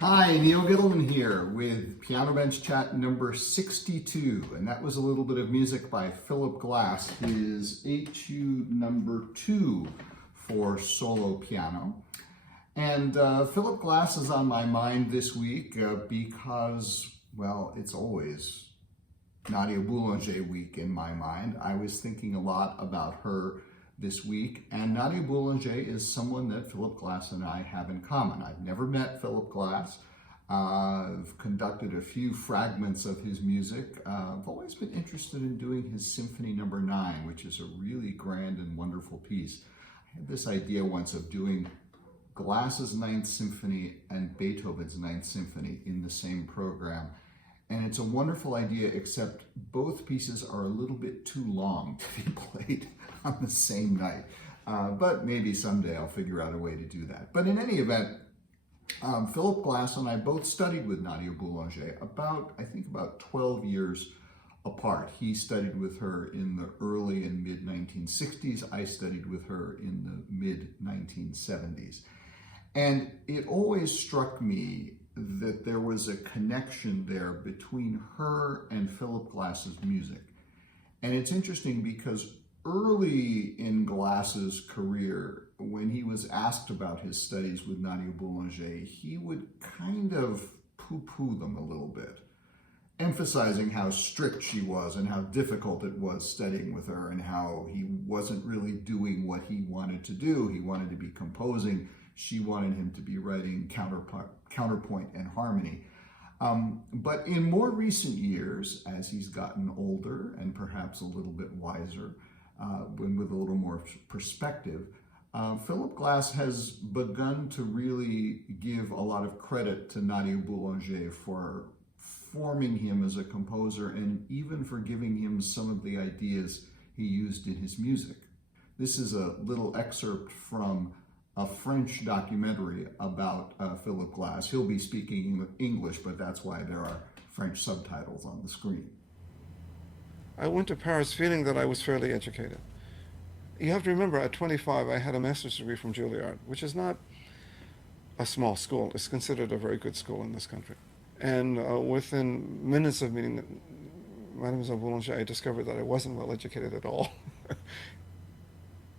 Hi, Neil Gittleman here with Piano Bench Chat number 62, and that was a little bit of music by Philip Glass, his Etude number 2 for solo piano. And Philip Glass is on my mind this week because, well, it's always Nadia Boulanger week in my mind. I was thinking a lot about her this week, and Nadia Boulanger is someone that Philip Glass and I have in common. I've never met Philip Glass. I've conducted a few fragments of his music. I've always been interested in doing his Symphony number 9, which is a really grand and wonderful piece. I had this idea once of doing Glass's 9th Symphony and Beethoven's 9th Symphony in the same program. And it's a wonderful idea, except both pieces are a little bit too long to be played on the same night. But maybe someday I'll figure out a way to do that. But in any event, Philip Glass and I both studied with Nadia Boulanger I think about 12 years apart. He studied with her in the early and mid 1960s. I studied with her in the mid 1970s. And it always struck me that there was a connection there between her and Philip Glass's music. And it's interesting because early in Glass's career, when he was asked about his studies with Nadia Boulanger, he would kind of poo-poo them a little bit, emphasizing how strict she was and how difficult it was studying with her and how he wasn't really doing what he wanted to do. He wanted to be composing. She wanted him to be writing counterpoint and harmony. But in more recent years, as he's gotten older and perhaps a little bit wiser, with a little more perspective, Philip Glass has begun to really give a lot of credit to Nadia Boulanger for forming him as a composer and even for giving him some of the ideas he used in his music. This is a little excerpt from a French documentary about Philip Glass. He'll be speaking English, but that's why there are French subtitles on the screen. I went to Paris feeling that I was fairly educated. You have to remember, at 25, I had a master's degree from Juilliard, which is not a small school. It's considered a very good school in this country. And within minutes of meeting Mademoiselle Boulanger, I discovered that I wasn't well educated at all.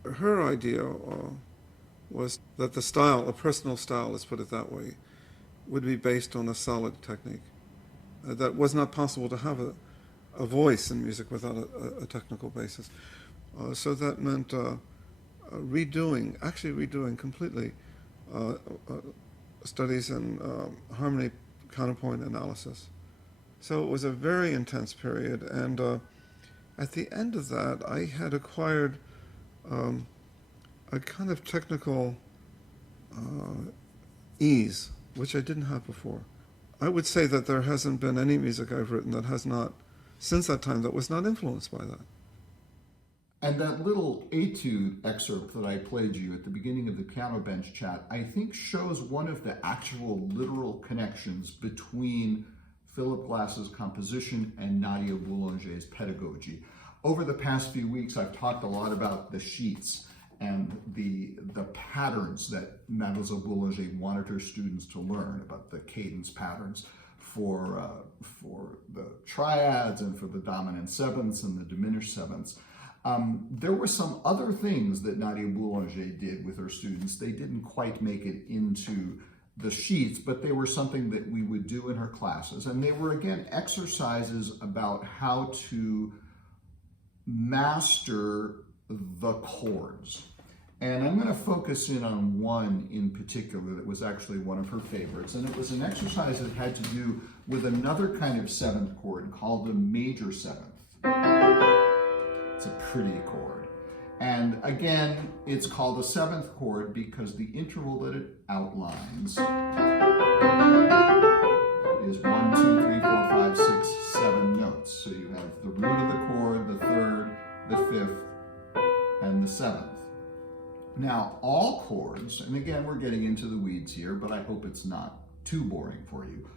Her idea was that the style, a personal style, let's put it that way, would be based on a solid technique. That was not possible to have a voice in music without a technical basis. So that meant redoing completely studies in harmony, counterpoint analysis. So it was a very intense period, and at the end of that, I had acquired a kind of technical ease, which I didn't have before. I would say that there hasn't been any music I've written that has not, since that time, that was not influenced by that. And that little etude excerpt that I played you at the beginning of the Piano Bench Chat, I think shows one of the actual literal connections between Philip Glass's composition and Nadia Boulanger's pedagogy. Over the past few weeks, I've talked a lot about the sheets and the patterns that Mademoiselle Boulanger wanted her students to learn, about the cadence patterns for the triads and for the dominant sevenths and the diminished sevenths. There were some other things that Nadia Boulanger did with her students. They didn't quite make it into the sheets, but they were something that we would do in her classes. And they were, again, exercises about how to master the chords. And I'm going to focus in on one in particular that was actually one of her favorites. And it was an exercise that had to do with another kind of seventh chord called the major seventh. It's a pretty chord. And again, it's called a seventh chord because the interval that it outlines is 1, 2, 3, 4, 5, 6, 7 notes. So you have the root of the chord, the third, the fifth, and the seventh. Now, all chords, and again, we're getting into the weeds here, but I hope it's not too boring for you.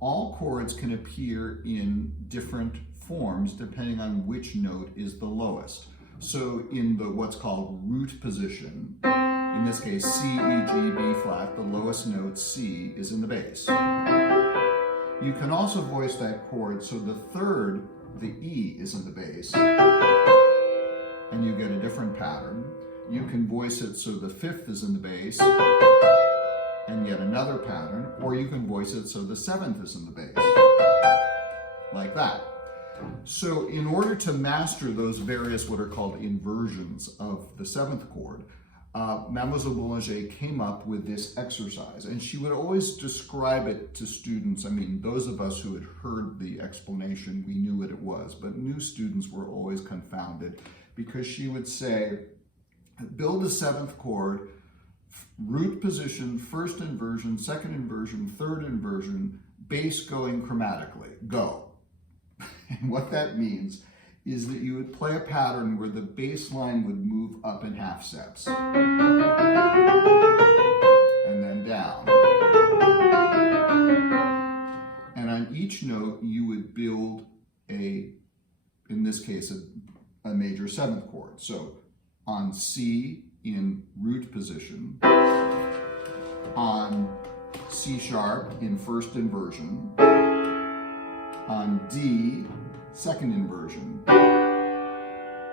All chords can appear in different forms depending on which note is the lowest. So in the what's called root position, in this case C, E, G, B flat, the lowest note C is in the bass. You can also voice that chord so the third, the E, is in the bass, and you get a different pattern. You can voice it so the fifth is in the bass, and yet another pattern, or you can voice it so the seventh is in the bass, like that. So in order to master those various what are called inversions of the seventh chord, Mademoiselle Boulanger came up with this exercise, and she would always describe it to students. I mean, those of us who had heard the explanation, we knew what it was, but new students were always confounded because she would say, build a seventh chord, root position, first inversion, second inversion, third inversion, bass going chromatically, go. And what that means is that you would play a pattern where the bass line would move up in half steps and then down. And on each note, you would build in this case, a major seventh chord. So on C in root position, on C sharp in first inversion, on D, second inversion,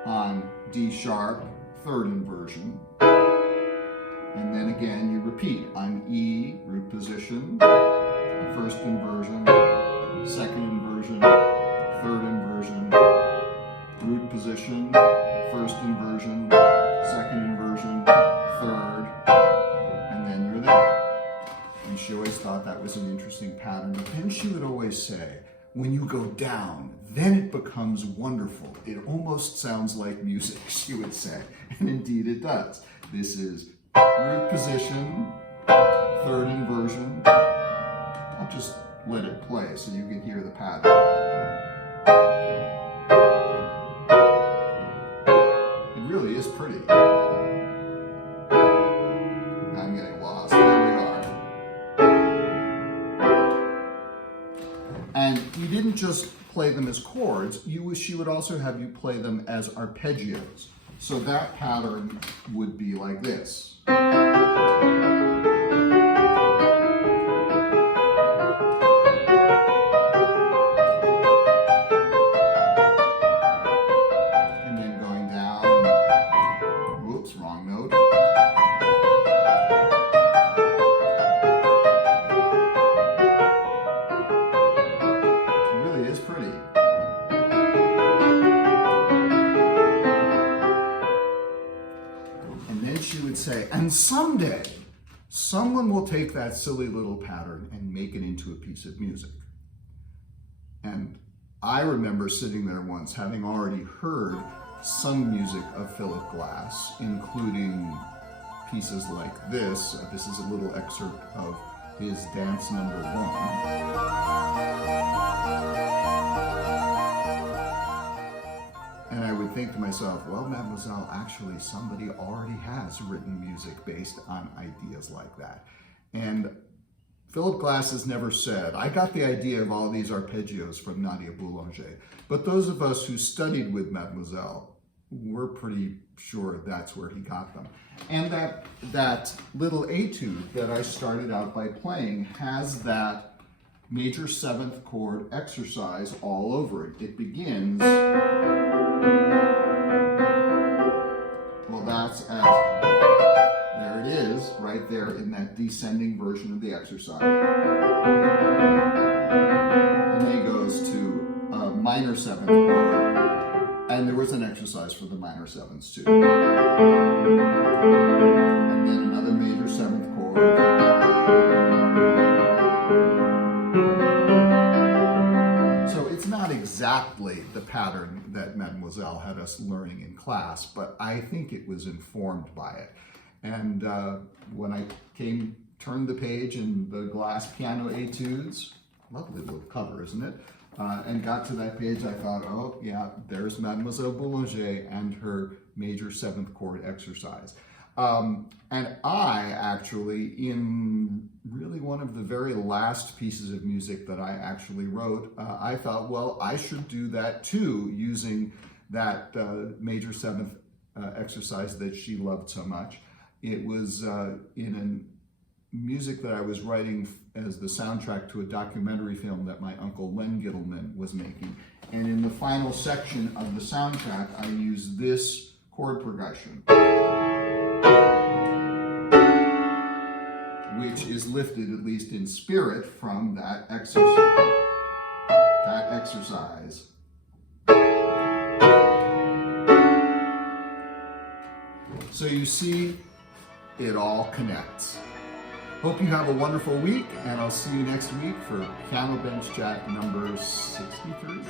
on D sharp, third inversion, and then again you repeat on E, root position, first inversion, second inversion, third inversion, root position, first inversion, second inversion, third, and then you're there. And she always thought that was an interesting pattern, but then she would always say, when you go down, then it becomes wonderful. It almost sounds like music, she would say. And indeed it does. This is root position, third inversion. I'll just let it play so you can hear the pattern. It really is pretty. I'm getting lost. Here we are. And you didn't just play them as chords, she would also have you play them as arpeggios. So that pattern would be like this. And then going down, whoops, wrong note. Say, and someday, someone will take that silly little pattern and make it into a piece of music. And I remember sitting there once, having already heard some music of Philip Glass, including pieces like this. This is a little excerpt of his Dance No. 1. And I would think to myself, well, Mademoiselle, actually somebody already has written music based on ideas like that. And Philip Glass has never said, I got the idea of all these arpeggios from Nadia Boulanger. But those of us who studied with Mademoiselle, we're pretty sure that's where he got them. And that little etude that I started out by playing has that major seventh chord exercise all over it. It begins, well, that's there it is, right there in that descending version of the exercise. And then he goes to a minor seventh chord, and there was an exercise for the minor sevenths too. And then another major seventh chord. Exactly the pattern that Mademoiselle had us learning in class, but I think it was informed by it. And when I turned the page in the Glass piano etudes, lovely little cover, isn't it? And got to that page, I thought, oh yeah, there's Mademoiselle Boulanger and her major seventh chord exercise. And I actually, in really one of the very last pieces of music that I actually wrote, I thought, well, I should do that too, using that major seventh exercise that she loved so much. It was in music that I was writing as the soundtrack to a documentary film that my uncle Len Gittleman was making. And in the final section of the soundtrack, I used this chord progression, which is lifted, at least in spirit, from that exercise. So you see, it all connects. Hope you have a wonderful week, and I'll see you next week for Piano Bench Chat number 63.